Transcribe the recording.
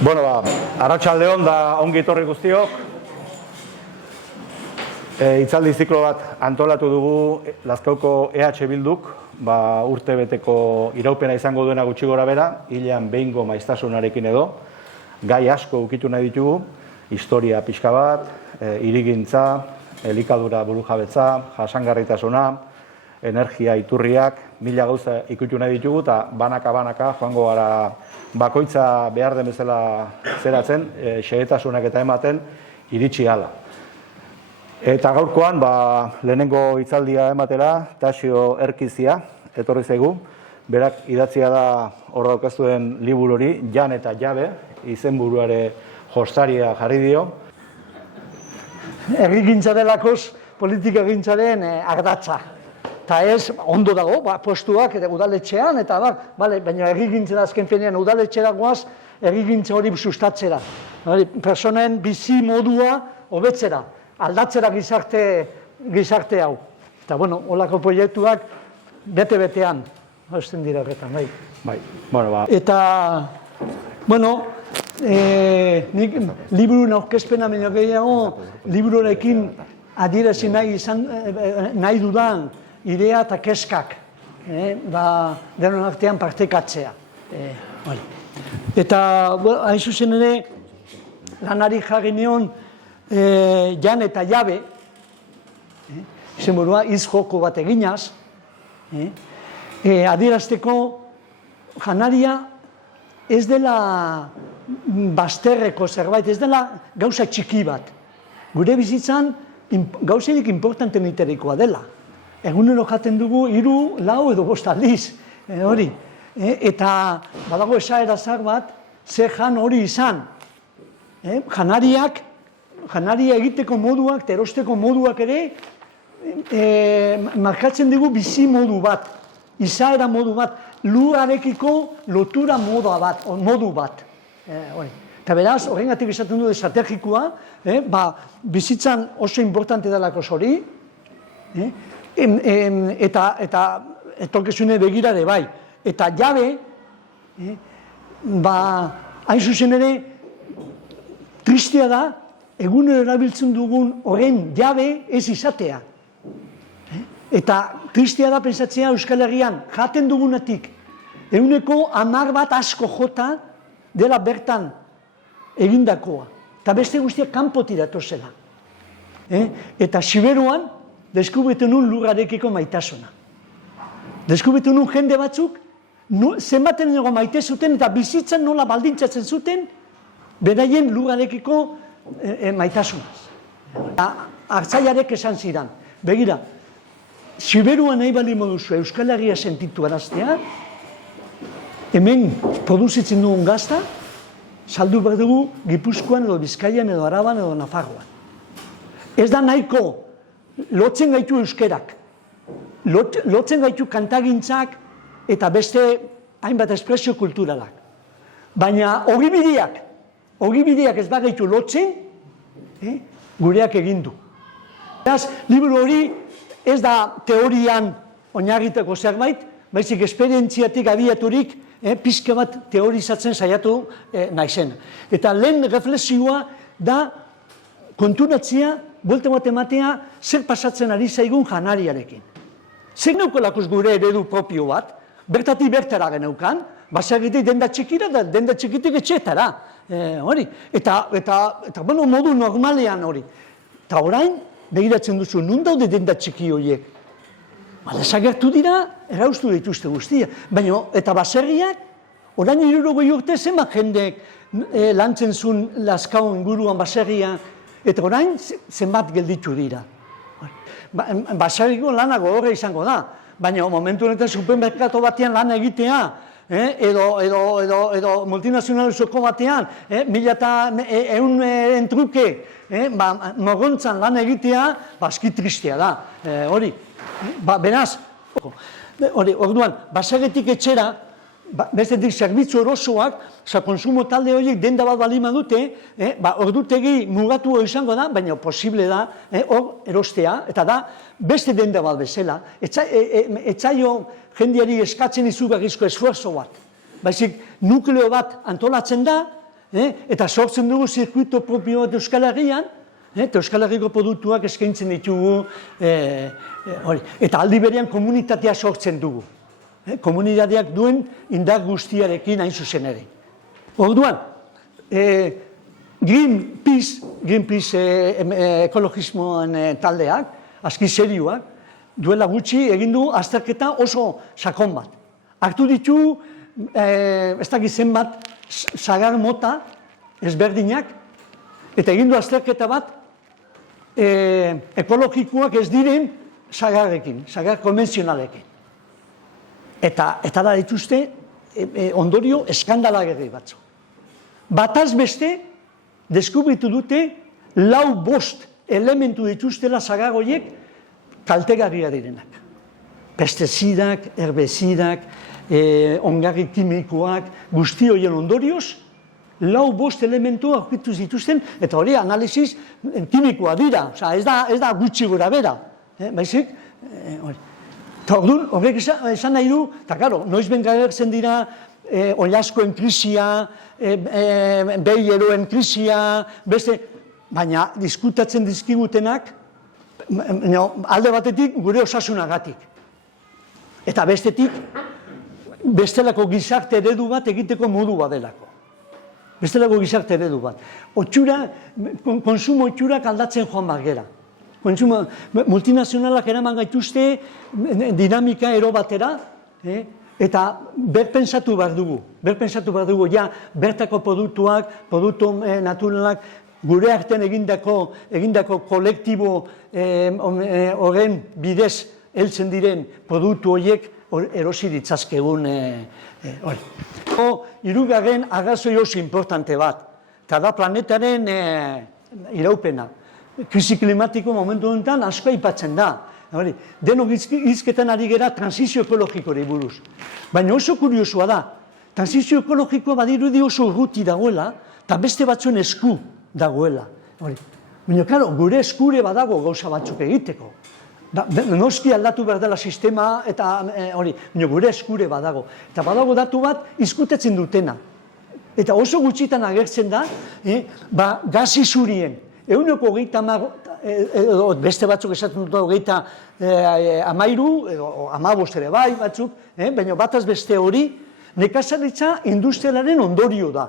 Bueno, arratsaldeon da ongi etorri guztiok. Hitzaldi ziklo bat antolatu dugu Lazkauko EH Bilduk, urte beteko iraupena izango duena gutxi gora bera, hilean behingo maiztasunarekin edo, gai asko ukitu nahi ditugu, historia pixka bat, hirigintza, elikadura burujabetza, jasangarritasuna, energia iturriak, mila gauza ikutu nahi ditugu, eta banaka joango gara bakoitza behar den bezala zeratzen, xehetasunak eta ematen iritsi hala. Eta gaurkoan, lehenengo hitzaldia ematera, Taxio Erkizia, etorri zaigu, berak idatzia da hor daukazuen liburu hori, Jan eta Jabe, izenburuare jostaria jarri dio. Herrigintza delakoz, politika gintzaren ardatza. Eta ez, ondo dago, postuak eta udaletxean, eta baina herrigintza da azken finean udaletxera goaz, herrigintza hori sustatzera. Personen bizi modua hobetzera, aldatzera gizarte hau. Eta, holako proiektuak bete-betean, hausten dira horretan, bai. Eta, nik liburuen aurkezpena baino gehiago, liburuarekin adierazi nahi dudan idea eta keskak, denon artean partekatzea. Eta, hain zuzen ere, lanari jarri nion Jan eta Jabe, izenburua hitz joko bat eginaz, adierazteko janaria ez dela bazterreko zerbait, ez dela gauza txiki bat. Gure bizitzan gauzerik importanteniterikoa dela. Egunero jaten dugu 3, 4 edo 5 aldiz, hori. Eta badago esaera zar bat, ze jan hori izan. Janaria egiteko moduak, erosteko moduak ere, markatzen dugu bizi modu bat, izaera modu bat, lurarekiko lotura modu bat. Eta beraz, horrengatik esaten du estrategikoa, bizitzan oso importante delako hori, eta etorkizune begirare bai. Eta Jabe, hain zuzen ere, tristea da, egunero erabiltzen dugun horren jabe ez izatea. Eta tristea da pentsatzea Euskal Herrian jaten dugunetik 10% bat asko jota dela bertan egindakoa. Eta beste guztiak kanpotik datozela. Eta Siberuan deskubritu nun lurrarekiko maitasuna. Deskubritu nun jende batzuk zenbaten nego maite zuten eta bizitzan nola baldintzatzen zuten beraien lurrarekiko maitasunaz. Artzaiarek esan zidan, begira, Siberuan nahi bali moduzu Euskal Herria sentitu araztea, hemen produzitzen dugun gazta, saldu behar dugu Gipuzkoan edo Bizkaian edo Araban edo Nafarroan. Ez da nahiko lotzen gaitu euskerak, lotzen gaitu kantagintzak eta beste hainbat espresio kulturalak. Baina ogibideak ez bagaitu lotzen, gureak egindu. Beraz, liburu hori ez da teorian oinarriteko zerbait, baizik esperientziatik abiaturik pixka bat teorizatzen saiatu naizen. Eta lehen reflexioa da konturatzea, buelta bat ematea, zer pasatzen ari zaigun janariarekin. Zer neukolakuz gure eredu propio bat, bertatik bertara geneukan, basagitik denda txikira da denda txikitik etxetara. Eta modu normalean hori. Eta orain, begiratzen duzu, nun daude denda txiki horiek? Desagertu dira, eraustu dituzte guztia. Baina, eta baserriak, orain 60 urte zenbat jendek lantzen zuen Lazkao inguruan baserria, eta orain zenbat gelditu dira. Baserriko lanago horre izango da, baina momentu honetan supermerkatu batean lan egitea, edo multinazionalizoko batean, 1.100 truke, morgontzan lan egitea, aski tristea da, hori. Beraz, orduan, basagetik etxera, bestetik zerbitzu erosoak, konsumo talde horiek denda bat balima dute, ordutegi mugatu izango da, baina posible da, hor erostea, eta da, beste denda bat bezala, etzaio jendeari eskatzen izugarrizko esfuerzo bat. Baizik, nukleo bat antolatzen da, eta sortzen dugu zirkuito propio bat Euskal Herrian, eta Euskal Herriko produktuak eskaintzen ditugu, eta aldi berean komunitatea sortzen dugu. Komunitateak duen indar guztiarekin hain zuzen ere. Orduan, Greenpeace ekologismoan taldeak, aski serioak, duela gutxi egin du azterketa oso sakon bat. Hartu ditu, ez dakit zenbat, sagar mota ezberdinak, eta egin du azterketa bat ekologikoak ez diren sagarrekin, sagar konbentzionalekin. Eta da dituzte ondorio eskandalagarri batzuk. Bataz beste, deskubritu dute 4-5 elementu dituztela sagar horiek kaltegarria direnak. Pestizidak, herbezidak, ongarri kimikoak, guzti horien ondorioz, 4-5 elementu aurkitu zituzten, eta hori analiziz kimikoa dira, ez da gutxi gora bera. Baizik, orduan, horrek esan nahi du, eta karo, noiz bengartzen dira oilaskoen krisia, behieroen krisia, beste, baina diskutatzen dizkigutenak, alde batetik gure osasunagatik. Eta bestetik, bestelako gizarte eredu bat egiteko modu badelako. Bestelako gizarte eredu bat. Konsumo otxurak aldatzen joan bagera. Multinazionalak eraman gaituzte dinamika ero batera, eta berpensatu behar dugu. Bertako produktuak, produktu naturalak, gure artean egindako kolektibo horren bidez heltzen diren produktu horiek erosi ditzazkegun. Hirugarren arrazoi oso importante bat, eta da planetaren iraupena. Krisi klimatiko momentu honetan asko aipatzen da. Denok hizketan ari gera transizio ekologikori buruz. Baina oso kuriosua da, transizio ekologikoa badirudi oso urruti dagoela, eta beste batzuen esku dagoela. Baina, klaro, gure eskure badago gauza batzuk egiteko. Noski aldatu behar dela sistema, eta gure eskure badago. Eta badago datu bat izkutetzen dutena. Eta oso gutxitan agertzen da, gaz izurien, 130, beste batzuk esaten dut 13, edo 15 ere bai batzuk, baina bataz beste hori, nekazaritza industrialaren ondorio da.